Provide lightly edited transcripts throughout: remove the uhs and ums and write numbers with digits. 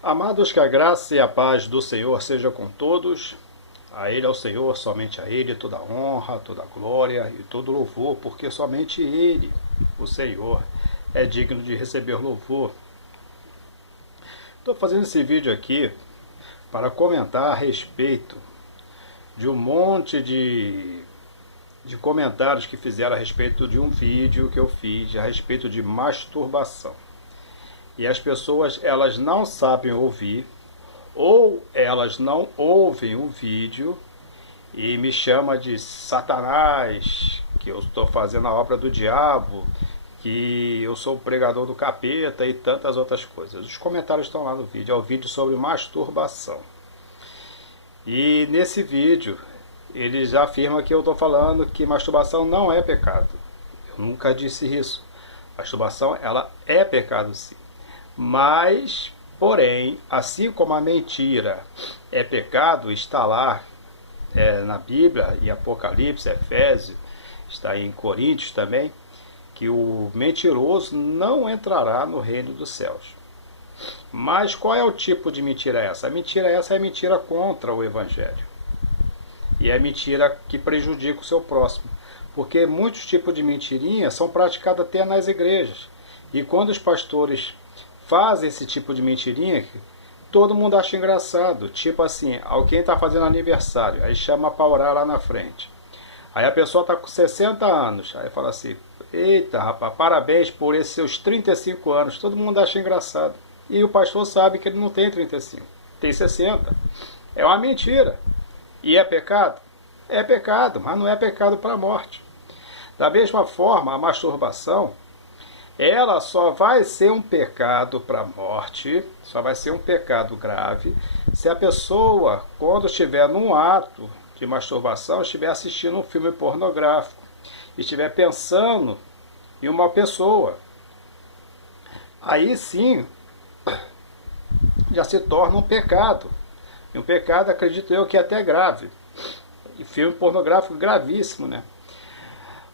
Amados, que a graça e a paz do Senhor seja com todos. A Ele, ao Senhor, somente a Ele, toda a honra, toda a glória e todo louvor, porque somente Ele, o Senhor, é digno de receber louvor. Estou fazendo esse vídeo aqui para comentar a respeito de um monte de comentários que fizeram a respeito de um vídeo que eu fiz a respeito de masturbação. E as pessoas, elas não sabem ouvir, ou elas não ouvem o vídeo e me chama de Satanás, que eu estou fazendo a obra do diabo, que eu sou o pregador do capeta e tantas outras coisas. Os comentários estão lá no vídeo, é o vídeo sobre masturbação. E nesse vídeo, eles afirmam que eu estou falando que masturbação não é pecado. Eu nunca disse isso. Masturbação, ela é pecado sim. Mas, porém, assim como a mentira é pecado, está lá na Bíblia, em Apocalipse, Efésios, está em Coríntios também, que o mentiroso não entrará no reino dos céus. Mas qual é o tipo de mentira essa? A mentira essa é mentira contra o Evangelho. E é mentira que prejudica o seu próximo. Porque muitos tipos de mentirinhas são praticados até nas igrejas. E quando os pastores fazem esse tipo de mentirinha, todo mundo acha engraçado. Tipo assim, alguém está fazendo aniversário, aí chama para orar lá na frente. Aí a pessoa está com 60 anos, aí fala assim, eita rapaz, parabéns por esses seus 35 anos. Todo mundo acha engraçado. E o pastor sabe que ele não tem 35, tem 60. É uma mentira. E é pecado? É pecado, mas não é pecado para a morte. Da mesma forma, a masturbação, ela só vai ser um pecado para a morte, só vai ser um pecado grave, se a pessoa, quando estiver num ato de masturbação, estiver assistindo um filme pornográfico, estiver pensando em uma pessoa. Aí sim, já se torna um pecado. E um pecado, acredito eu, que é até grave. E filme pornográfico gravíssimo, né?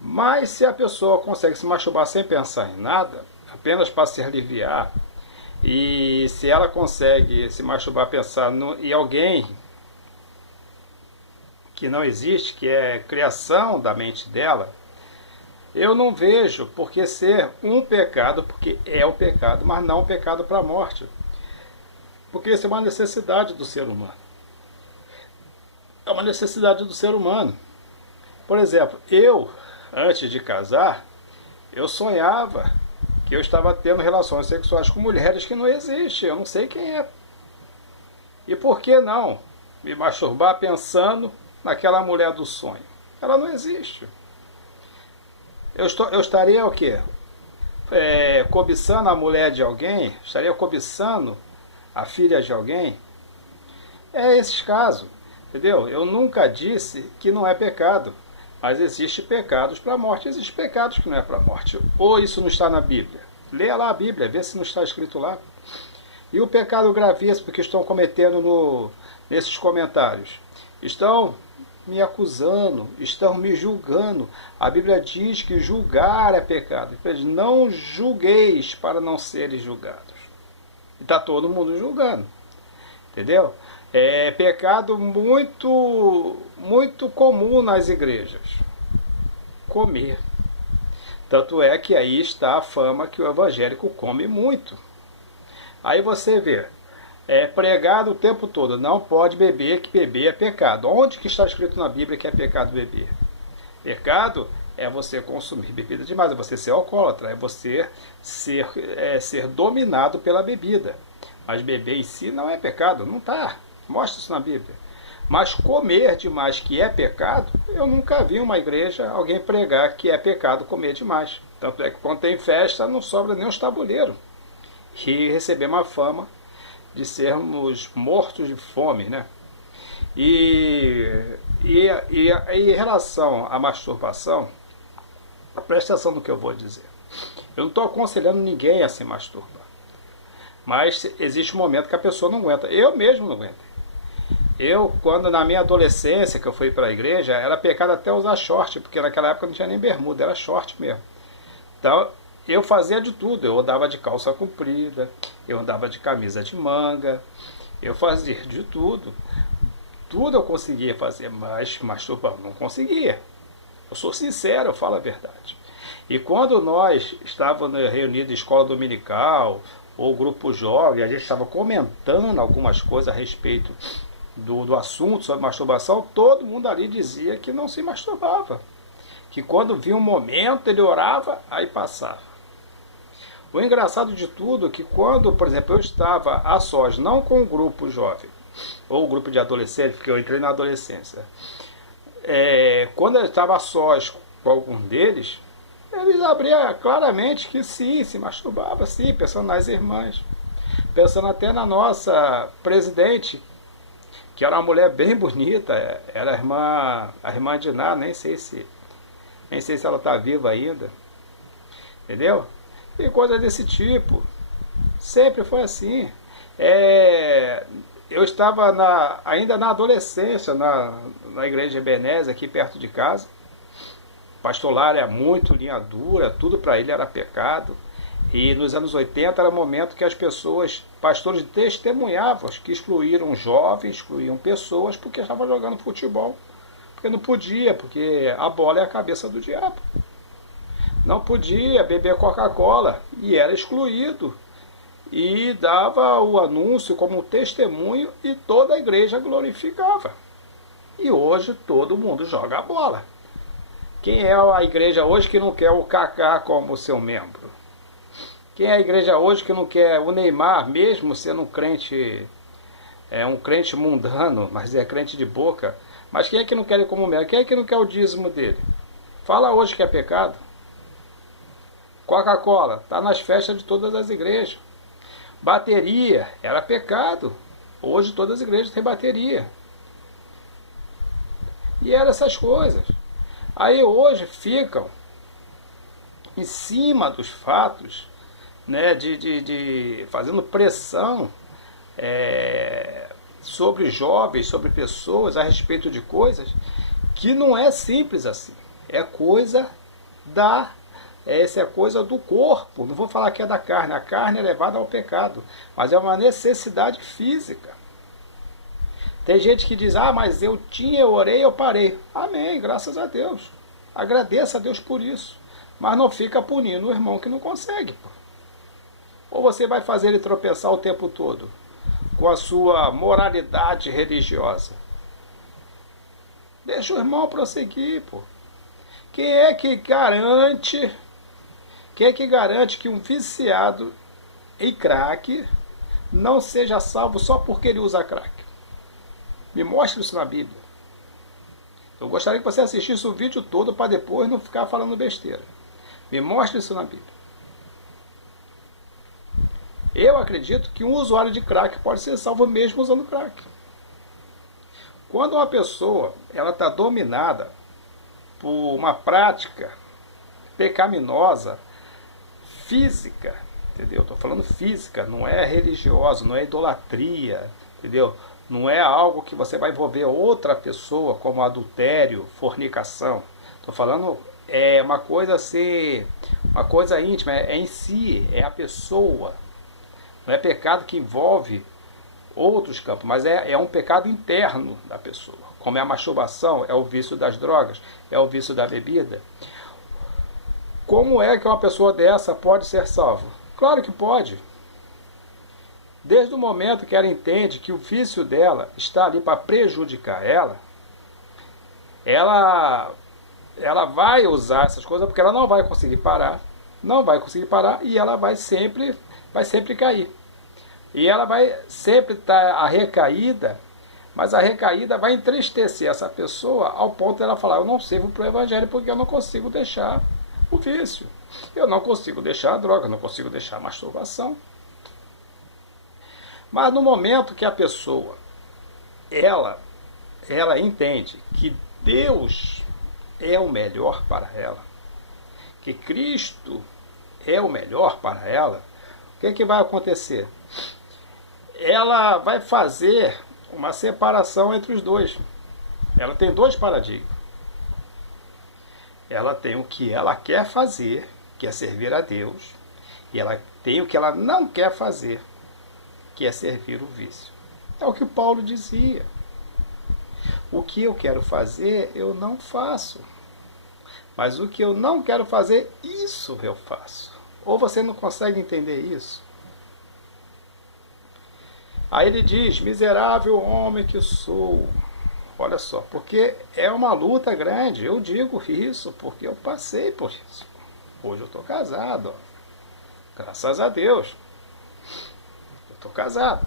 Mas se a pessoa consegue se masturbar sem pensar em nada, apenas para se aliviar, e se ela consegue se masturbar pensando em alguém que não existe, que é criação da mente dela, eu não vejo por que ser um pecado, porque é um pecado, mas não um pecado para a morte. Porque isso é uma necessidade do ser humano. É uma necessidade do ser humano. Por exemplo, eu, antes de casar, eu sonhava que eu estava tendo relações sexuais com mulheres que não existem, eu não sei quem é. E por que não me masturbar pensando naquela mulher do sonho? Ela não existe. Eu estaria o quê? Cobiçando a mulher de alguém? Estaria cobiçando a filha de alguém? É esses casos, entendeu? Eu nunca disse que não é pecado. Mas existem pecados para a morte, existem pecados que não é para a morte. Ou isso não está na Bíblia? Leia lá a Bíblia, vê se não está escrito lá. E o pecado gravíssimo que estão cometendo nesses comentários? Estão me acusando, estão me julgando. A Bíblia diz que julgar é pecado. Não julgueis para não seres julgados. E está todo mundo julgando. Entendeu? É pecado muito comum nas igrejas. Comer. Tanto é que aí está a fama que o evangélico come muito. Aí você vê, é pregado o tempo todo, não pode beber, que beber é pecado. Onde que está escrito na Bíblia que é pecado beber? Pecado é você consumir bebida demais, é você ser alcoólatra, é você ser dominado pela bebida. Mas beber em si não é pecado, não está. Mostra isso na Bíblia. Mas comer demais que é pecado, eu nunca vi uma igreja alguém pregar que é pecado comer demais. Tanto é que quando tem festa não sobra nem os tabuleiros. E recebemos a fama de sermos mortos de fome, né? E em relação à masturbação, presta atenção no que eu vou dizer. Eu não estou aconselhando ninguém a se masturbar. Mas existe um momento que a pessoa não aguenta. Eu mesmo não aguento. Eu, quando na minha adolescência, que eu fui para a igreja, era pecado até usar short, porque naquela época não tinha nem bermuda, era short mesmo. Então, eu fazia de tudo. Eu andava de calça comprida, eu andava de camisa de manga, eu fazia de tudo. Tudo eu conseguia fazer, mas masturbar não conseguia. Eu sou sincero, eu falo a verdade. E quando nós estávamos reunidos em escola dominical, ou grupo jovem, a gente estava comentando algumas coisas a respeito do assunto sobre masturbação, todo mundo ali dizia que não se masturbava. Que quando via um momento ele orava, aí passava. O engraçado de tudo é que quando, por exemplo, eu estava a sós, não com o grupo jovem, ou o grupo de adolescentes, porque eu entrei na adolescência, quando eu estava a sós com algum deles, eles abriam claramente que sim, se masturbava, sim, pensando nas irmãs. Pensando até na nossa presidente, que era uma mulher bem bonita, era a irmã de Ná, nem sei se ela está viva ainda, entendeu? E coisas desse tipo, sempre foi assim. Eu estava ainda na adolescência, na igreja de Ebenezer, aqui perto de casa. Pastor Lara é muito linha dura, tudo para ele era pecado. E nos anos 80 era o momento que as pessoas, pastores testemunhavam, que excluíram jovens, excluíam pessoas porque estavam jogando futebol. Porque não podia, porque a bola é a cabeça do diabo. Não podia beber Coca-Cola e era excluído. E dava o anúncio como testemunho e toda a igreja glorificava. E hoje todo mundo joga a bola. Quem é a igreja hoje que não quer o Kaká como seu membro? Quem é a igreja hoje que não quer o Neymar, mesmo sendo um crente mundano, mas é crente de boca? Mas quem é que não quer ele como membro? Quem é que não quer o dízimo dele? Fala hoje que é pecado. Coca-Cola está nas festas de todas as igrejas. Bateria era pecado. Hoje todas as igrejas têm bateria. E eram essas coisas. Aí hoje ficam em cima dos fatos, né, fazendo pressão sobre jovens, sobre pessoas, a respeito de coisas que não é simples assim. É coisa essa é coisa do corpo. Não vou falar que é da carne. A carne é levada ao pecado, mas é uma necessidade física. Tem gente que diz, mas eu orei, eu parei. Amém, graças a Deus. Agradeça a Deus por isso. Mas não fica punindo o irmão que não consegue. Pô. Ou você vai fazer ele tropeçar o tempo todo com a sua moralidade religiosa. Deixa o irmão prosseguir, pô. Quem é que garante que um viciado em crack não seja salvo só porque ele usa crack? Me mostre isso na Bíblia. Eu gostaria que você assistisse o vídeo todo para depois não ficar falando besteira. Me mostre isso na Bíblia. Eu acredito que um usuário de crack pode ser salvo mesmo usando crack. Quando uma pessoa está dominada por uma prática pecaminosa, física, entendeu? Estou falando física, não é religiosa, não é idolatria, entendeu? Não é algo que você vai envolver outra pessoa, como adultério, fornicação. Estou falando, uma coisa assim, uma coisa íntima, é em si, é a pessoa. Não é pecado que envolve outros campos, mas é um pecado interno da pessoa. Como é a masturbação, é o vício das drogas, é o vício da bebida. Como é que uma pessoa dessa pode ser salva? Claro que pode. Desde o momento que ela entende que o vício dela está ali para prejudicar ela vai usar essas coisas porque ela não vai conseguir parar, e ela vai sempre cair. E ela vai sempre estar a recaída, mas a recaída vai entristecer essa pessoa ao ponto de ela falar, eu não sirvo para o evangelho porque eu não consigo deixar o vício. Eu não consigo deixar a droga, eu não consigo deixar a masturbação. Mas no momento que a pessoa, ela entende que Deus é o melhor para ela, que Cristo é o melhor para ela, o que vai acontecer? Ela vai fazer uma separação entre os dois. Ela tem dois paradigmas. Ela tem o que ela quer fazer que é servir a Deus, e ela tem o que ela não quer fazer, que é servir o vício. É o que Paulo dizia. O que eu quero fazer, eu não faço. Mas o que eu não quero fazer, isso eu faço. Ou você não consegue entender isso? Aí ele diz, miserável homem que sou. Olha só, porque é uma luta grande. Eu digo isso porque eu passei por isso. Hoje eu estou casado. Graças a Deus. Eu estou casado.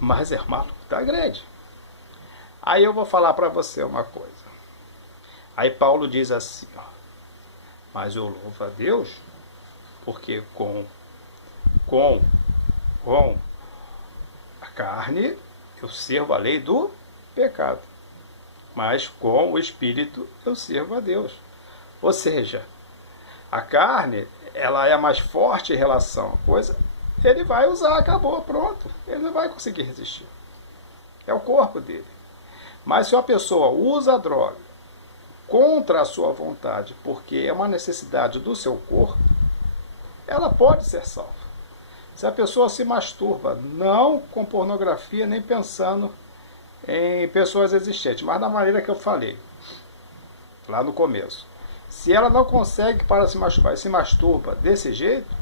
Mas é uma luta grande. Aí eu vou falar para você uma coisa. Aí Paulo diz assim, ó, mas eu louvo a Deus, porque com a carne eu sirvo a lei do pecado, mas com o Espírito eu sirvo a Deus. Ou seja, a carne, ela é mais forte em relação à coisa, ele vai usar, acabou, pronto. Ele não vai conseguir resistir. É o corpo dele. Mas se uma pessoa usa a droga contra a sua vontade, porque é uma necessidade do seu corpo, ela pode ser salva. Se a pessoa se masturba, não com pornografia, nem pensando em pessoas existentes, mas da maneira que eu falei, lá no começo. Se ela não consegue para se masturbar e se masturba desse jeito,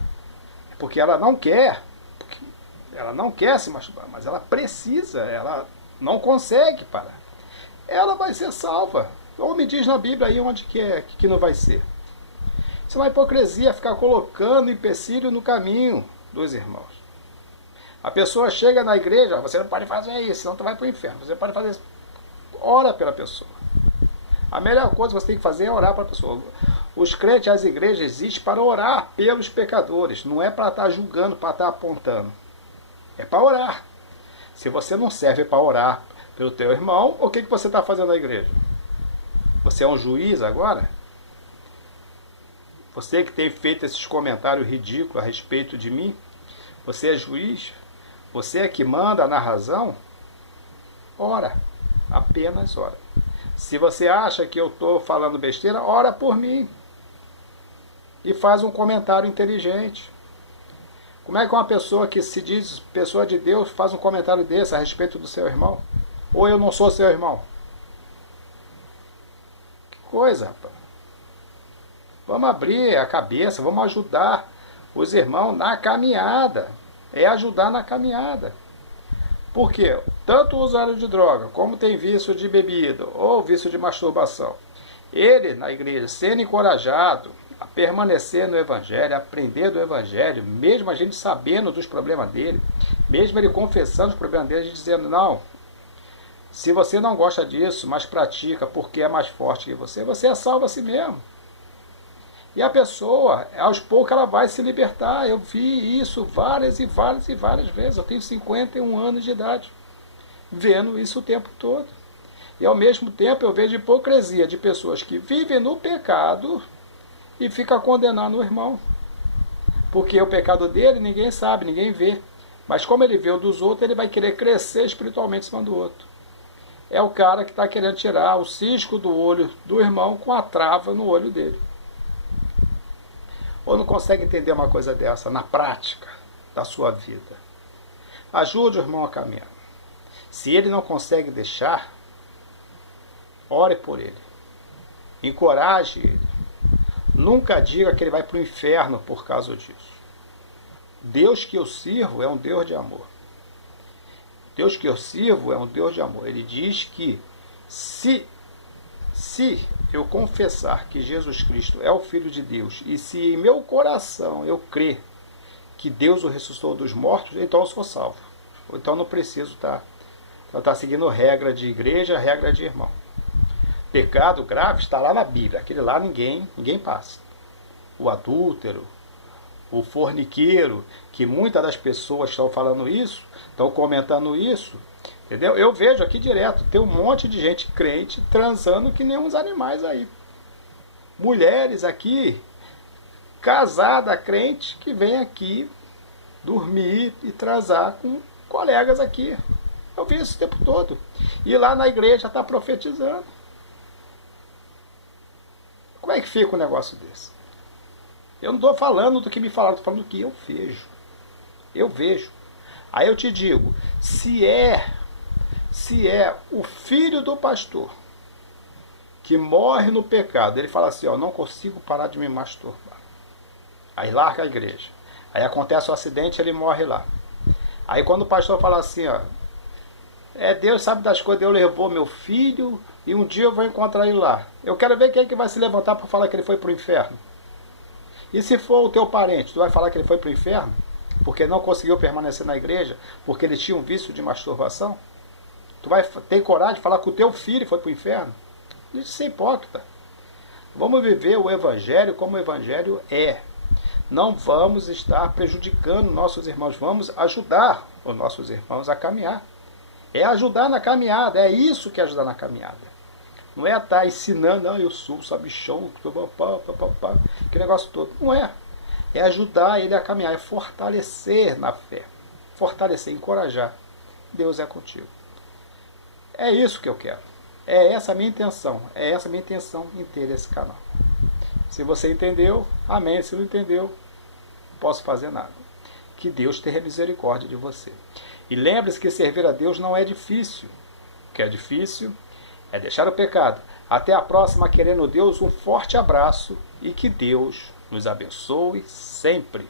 é porque ela não quer se masturbar, mas ela precisa, ela não consegue parar. Ela vai ser salva. Ou me diz na Bíblia aí onde que não vai ser. Isso é uma hipocrisia, ficar colocando empecilho no caminho dos irmãos. A pessoa chega na igreja, você não pode fazer isso, senão tu vai para o inferno. Você pode fazer isso. Ora pela pessoa. A melhor coisa que você tem que fazer é orar para a pessoa. Os crentes, as igrejas existem para orar pelos pecadores. Não é para estar julgando, para estar apontando. É para orar. Se você não serve para orar pelo teu irmão, o que você está fazendo na igreja? Você é um juiz agora? Você que tem feito esses comentários ridículos a respeito de mim? Você é juiz? Você é que manda na razão? Ora. Apenas ora. Se você acha que eu estou falando besteira, ora por mim. E faz um comentário inteligente. Como é que uma pessoa que se diz pessoa de Deus faz um comentário desse a respeito do seu irmão? Ou eu não sou seu irmão? Que coisa, rapaz. Vamos abrir a cabeça, vamos ajudar os irmãos na caminhada. É ajudar na caminhada. Por quê? Tanto o usuário de droga, como tem vício de bebida ou vício de masturbação, ele, na igreja, sendo encorajado a permanecer no Evangelho, a aprender do Evangelho, mesmo a gente sabendo dos problemas dele, mesmo ele confessando os problemas dele, a gente dizendo, não, se você não gosta disso, mas pratica porque é mais forte que você é salvo a si mesmo. E a pessoa, aos poucos, ela vai se libertar. Eu vi isso várias e várias e várias vezes. Eu tenho 51 anos de idade, vendo isso o tempo todo. E ao mesmo tempo eu vejo hipocrisia de pessoas que vivem no pecado e ficam condenando o irmão. Porque o pecado dele ninguém sabe, ninguém vê. Mas como ele vê o dos outros, ele vai querer crescer espiritualmente em cima do outro. É o cara que está querendo tirar o cisco do olho do irmão com a trava no olho dele. Ou não consegue entender uma coisa dessa na prática da sua vida? Ajude o irmão a caminhar. Se ele não consegue deixar, ore por ele. Encoraje ele. Nunca diga que ele vai para o inferno por causa disso. Deus que eu sirvo é um Deus de amor. Deus que eu sirvo é um Deus de amor. Ele diz que se eu confessar que Jesus Cristo é o Filho de Deus, e se em meu coração eu crer que Deus o ressuscitou dos mortos, então eu sou salvo. Então não preciso estar seguindo regra de igreja, regra de irmão. Pecado grave está lá na Bíblia. Aquele lá ninguém passa. O adúltero, o forniqueiro, que muitas das pessoas estão falando isso, estão comentando isso, entendeu? Eu vejo aqui direto, tem um monte de gente crente transando que nem uns animais aí. Mulheres aqui, casada, crente, que vem aqui dormir e transar com colegas aqui. Eu vi isso o tempo todo. E lá na igreja está profetizando. Como é que fica um negócio desse? Eu não estou falando do que me falaram, estou falando do que eu vejo. Eu vejo. Aí eu te digo, se é o filho do pastor que morre no pecado, ele fala assim, ó, não consigo parar de me masturbar. Aí larga a igreja. Aí acontece o acidente, ele morre lá. Aí quando o pastor fala assim, ó, Deus sabe das coisas, Deus levou meu filho e um dia eu vou encontrar ele lá. Eu quero ver quem é que vai se levantar para falar que ele foi para o inferno. E se for o teu parente, tu vai falar que ele foi para o inferno? Porque não conseguiu permanecer na igreja, porque ele tinha um vício de masturbação? Tu vai ter coragem de falar que o teu filho foi para o inferno? Isso é hipócrita. Vamos viver o evangelho como o evangelho é. Não vamos estar prejudicando nossos irmãos, vamos ajudar os nossos irmãos a caminhar. É ajudar na caminhada, é isso que é ajudar na caminhada. Não é estar ensinando, não, eu sou sabichão, que negócio todo. Não é. É ajudar ele a caminhar, é fortalecer na fé. Fortalecer, encorajar. Deus é contigo. É isso que eu quero. É essa a minha intenção. É essa a minha intenção em ter esse canal. Se você entendeu, amém. Se não entendeu, não posso fazer nada. Que Deus tenha misericórdia de você. E lembre-se que servir a Deus não é difícil. O que é difícil é deixar o pecado. Até a próxima, querendo Deus, um forte abraço e que Deus nos abençoe sempre.